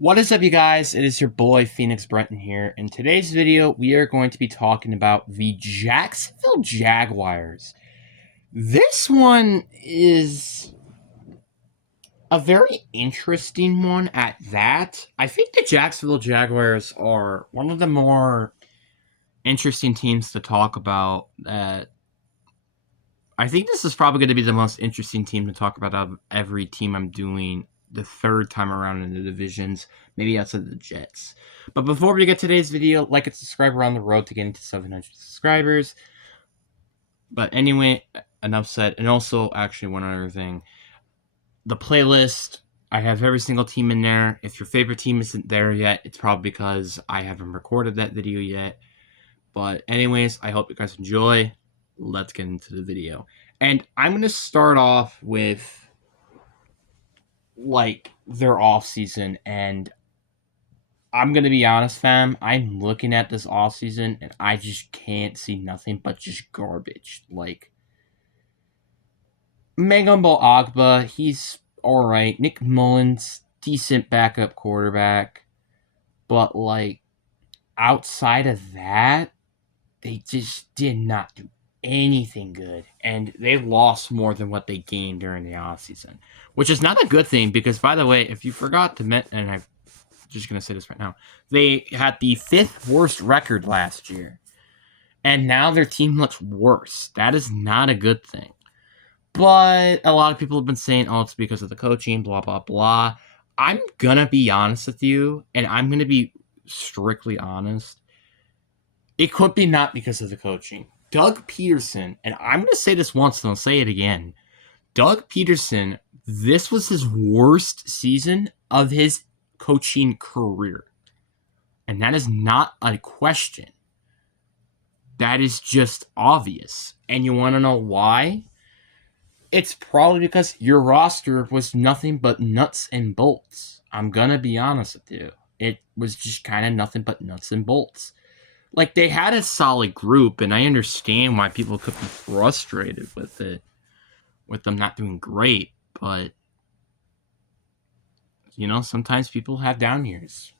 What is up, you guys? It is your boy Phoenix Brenton here. In today's video, we are going to be talking about the Jacksonville Jaguars. This one is a very interesting one at that. I think the Jacksonville Jaguars are one of the more interesting teams to talk about. I think this is probably going to be the most interesting team to talk about out of every team I'm doing the third time around in the divisions, maybe outside of the Jets. But before we get today's video, like and subscribe. We're on the road to getting to 700 subscribers. But anyway, enough said. And also, actually, one other thing. The playlist, I have every single team in there. If your favorite team isn't there yet, it's probably because I haven't recorded that video yet. But anyways, I hope you guys enjoy. Let's get into the video. And I'm going to start off with their off season, and I'm gonna be honest, fam. I'm looking at this off season, and I just can't see nothing but just garbage. Like Mangumbo Agba, he's all right. Nick Mullins, decent backup quarterback, but outside of that, they just did not do anything good, and they lost more than what they gained during the offseason, which is not a good thing because, by the way, if you forgot to mention, and I'm just going to say this right now, they had the fifth worst record last year, and now their team looks worse. That is not a good thing. But a lot of people have been saying, oh, it's because of the coaching, blah, blah, blah. I'm going to be honest with you, and I'm going to be strictly honest. It could be not because of the coaching. Doug Peterson, and I'm going to say this once and I'll say it again. Doug Peterson, this was his worst season of his coaching career. And that is not a question. That is just obvious. And you want to know why? It's probably because your roster was nothing but nuts and bolts. I'm going to be honest with you. It was just kind of nothing but nuts and bolts. Like, they had a solid group, and I understand why people could be frustrated with it, with them not doing great, but, sometimes people have down years.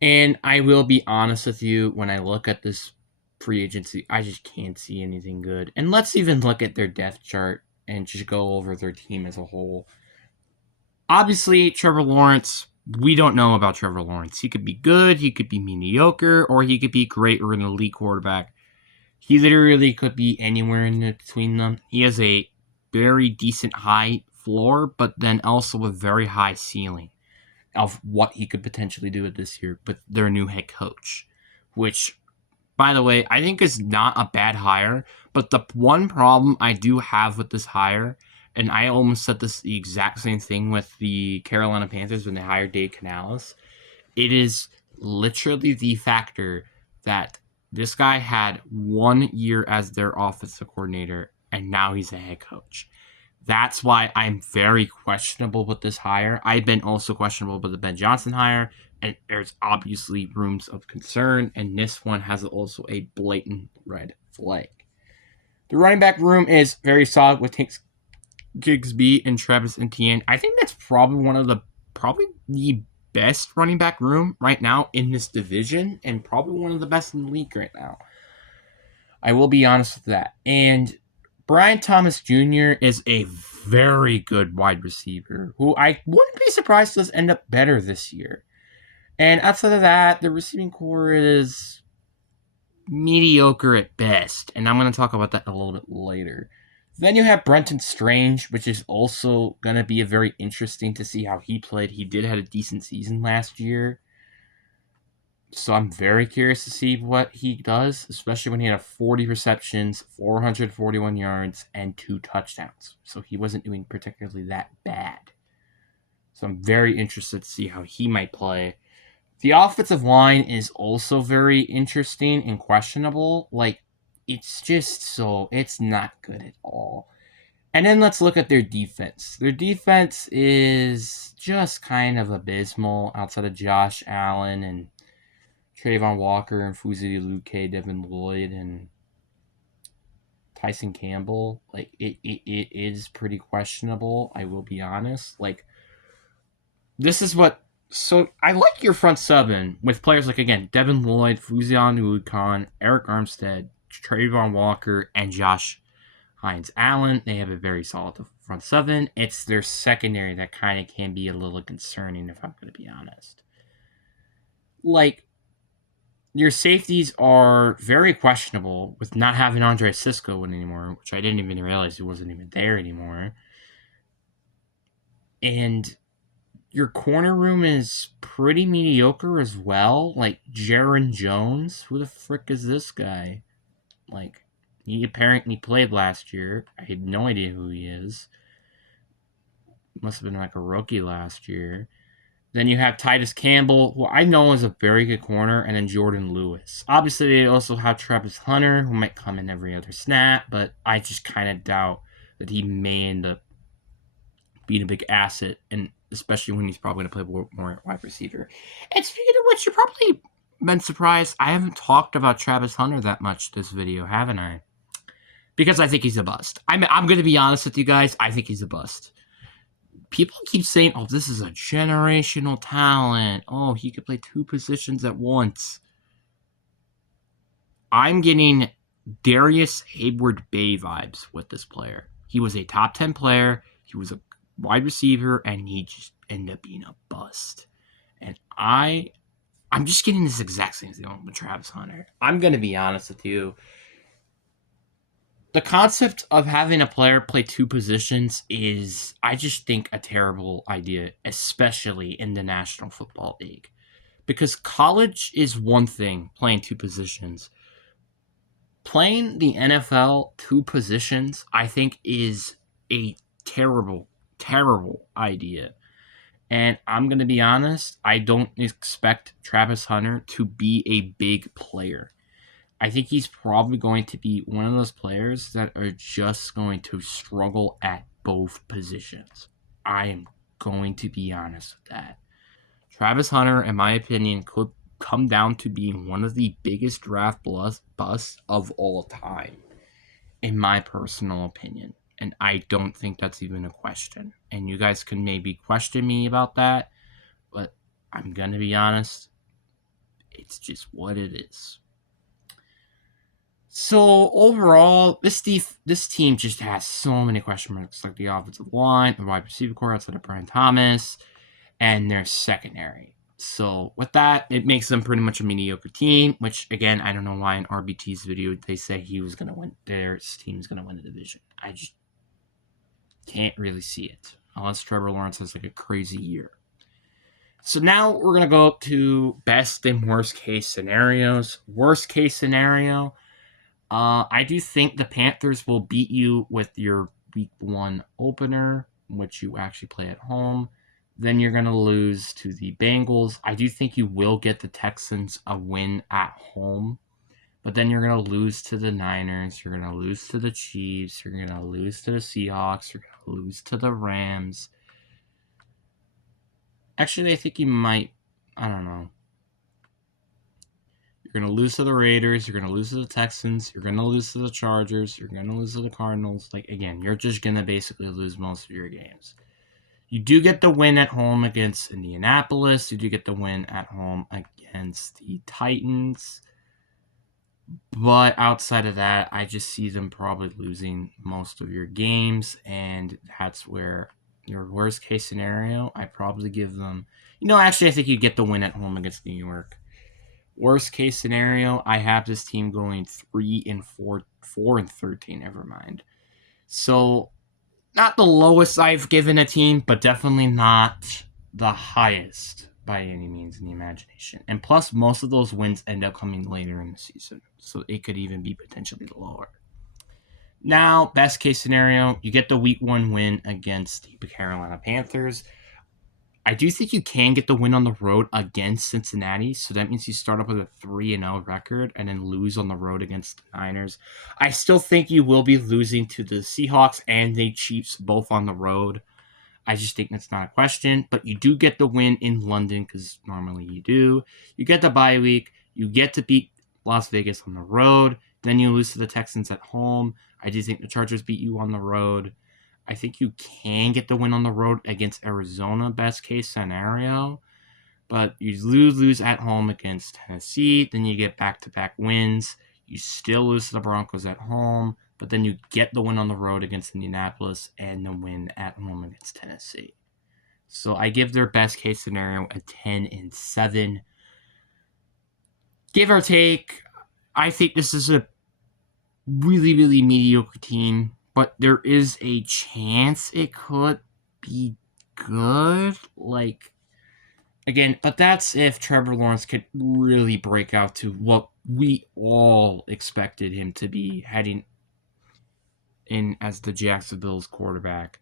And I will be honest with you, when I look at this free agency, I just can't see anything good. And let's even look at their depth chart and just go over their team as a whole. Obviously, Trevor Lawrence, we don't know about Trevor Lawrence. He could be good, he could be mediocre, or he could be great or an elite quarterback. He literally could be anywhere in between them. He has a very decent high floor, but then also a very high ceiling of what he could potentially do with this year with their new head coach, which, by the way, I think is not a bad hire. But the one problem I do have with this hire, and I almost said the exact same thing with the Carolina Panthers when they hired Dave Canales, it is literally the factor that this guy had 1 year as their offensive coordinator, and now he's a head coach. That's why I'm very questionable with this hire. I've been also questionable with the Ben Johnson hire, and there's obviously rooms of concern, and this one has also a blatant red flag. The running back room is very solid with Tank Gigsby and Travis Etienne. I think that's probably the best running back room right now in this division, and probably one of the best in the league right now. I will be honest with that. And Brian Thomas Jr. is a very good wide receiver who I wouldn't be surprised does end up better this year. And outside of that, the receiving core is mediocre at best. And I'm going to talk about that a little bit later. Then you have Brenton Strange, which is also going to be very interesting to see how he played. He did have a decent season last year. So I'm very curious to see what he does, especially when he had 40 receptions, 441 yards, and 2 touchdowns. So he wasn't doing particularly that bad. So I'm very interested to see how he might play. The offensive line is also very interesting and questionable. It's not good at all. And then let's look at their defense. Their defense is just kind of abysmal outside of Josh Allen and Trayvon Walker and Fuzi Luque, Devin Lloyd, and Tyson Campbell. It is pretty questionable, I will be honest. this is what. So I like your front seven with players like, again, Devin Lloyd, Fuzion Khan, Eric Armstead, Trayvon Walker, and Josh Hines Allen. They have a very solid front seven. It's their secondary that kind of can be a little concerning, if I'm going to be honest. Like, your safeties are very questionable with not having Andre Sisco anymore, which I didn't even realize he wasn't even there anymore. And your corner room is pretty mediocre as well. Like, Jaron Jones, who the frick is this guy? Like, he apparently played last year. I had no idea who he is. Must have been like a rookie last year. Then you have Titus Campbell, who I know is a very good corner, and then Jordan Lewis. Obviously, they also have Travis Hunter, who might come in every other snap, but I just kind of doubt that he may end up being a big asset, and especially when he's probably going to play more wide receiver. And speaking of which, you've probably been surprised I haven't talked about Travis Hunter that much this video, haven't I? Because I think he's a bust. I'm going to be honest with you guys. I think he's a bust. People keep saying, oh, this is a generational talent. Oh, he could play two positions at once. I'm getting Darius Hayward Bay vibes with this player. He was a top 10 player. He was a wide receiver, and he just ended up being a bust. And I'm just getting this exact same thing with Travis Hunter. I'm going to be honest with you. The concept of having a player play two positions is, I just think, a terrible idea, especially in the National Football League. Because college is one thing, playing two positions. Playing the NFL two positions, I think, is a terrible, terrible idea. And I'm going to be honest, I don't expect Travis Hunter to be a big player. I think he's probably going to be one of those players that are just going to struggle at both positions. I am going to be honest with that. Travis Hunter, in my opinion, could come down to being one of the biggest draft busts of all time, in my personal opinion. And I don't think that's even a question. And you guys can maybe question me about that, but I'm going to be honest. It's just what it is. So overall, this team just has so many question marks, like the offensive line, the wide receiver core outside of Brian Thomas, and their secondary. So with that, it makes them pretty much a mediocre team. Which, again, I don't know why in RBT's video they say he was gonna win. Their team's gonna win the division. I just can't really see it unless Trevor Lawrence has like a crazy year. So now we're gonna go to best and worst case scenarios. Worst case scenario. I do think the Panthers will beat you with your week 1 opener, which you actually play at home. Then you're going to lose to the Bengals. I do think you will get the Texans a win at home. But then you're going to lose to the Niners. You're going to lose to the Chiefs. You're going to lose to the Seahawks. You're going to lose to the Rams. Actually, I think you might. I don't know. You're going to lose to the Raiders. You're going to lose to the Texans. You're going to lose to the Chargers. You're going to lose to the Cardinals. Like, again, you're just going to basically lose most of your games. You do get the win at home against Indianapolis. You do get the win at home against the Titans. But outside of that, I just see them probably losing most of your games. And that's where your worst case scenario, I probably give them... actually, I think you get the win at home against New York. Worst case scenario, I have this team going 3-4, 4-13. Never mind. So, not the lowest I've given a team, but definitely not the highest by any means in the imagination. And plus, most of those wins end up coming later in the season, so it could even be potentially lower. Now, best case scenario, you get the week 1 win against the Carolina Panthers. I do think you can get the win on the road against Cincinnati, so that means you start up with a 3-0 record and then lose on the road against the Niners. I still think you will be losing to the Seahawks and the Chiefs both on the road. I just think that's not a question, but you do get the win in London because normally you do. You get the bye week. You get to beat Las Vegas on the road. Then you lose to the Texans at home. I do think the Chargers beat you on the road. I think you can get the win on the road against Arizona, best case scenario. But you lose at home against Tennessee, then you get back-to-back wins. You still lose to the Broncos at home, but then you get the win on the road against Indianapolis and the win at home against Tennessee. So I give their best case scenario a 10-7. Give or take, I think this is a really, really mediocre team, but there is a chance it could be good. Like, again, but that's if Trevor Lawrence could really break out to what we all expected him to be heading in as the Jacksonville's quarterback.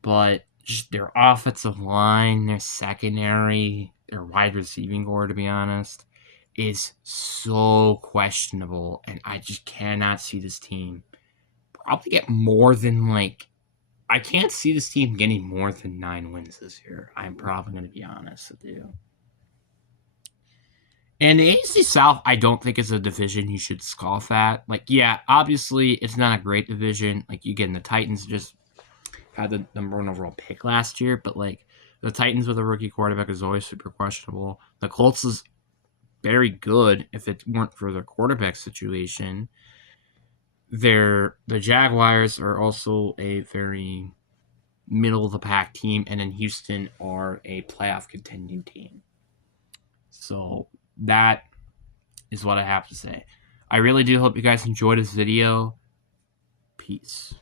But just their offensive line, their secondary, their wide receiving core, to be honest, is so questionable. And I just cannot see this team probably get more than I can't see this team getting more than 9 wins this year. I'm probably going to be honest with you. And the AFC South, I don't think is a division you should scoff at. Yeah, obviously it's not a great division. Again, the Titans just had the number 1 overall pick last year, but the Titans with a rookie quarterback is always super questionable. The Colts is very good if it weren't for their quarterback situation. The Jaguars are also a very middle of the pack team, and then Houston are a playoff contending team. So that is what I have to say. I really do hope you guys enjoyed this video. Peace.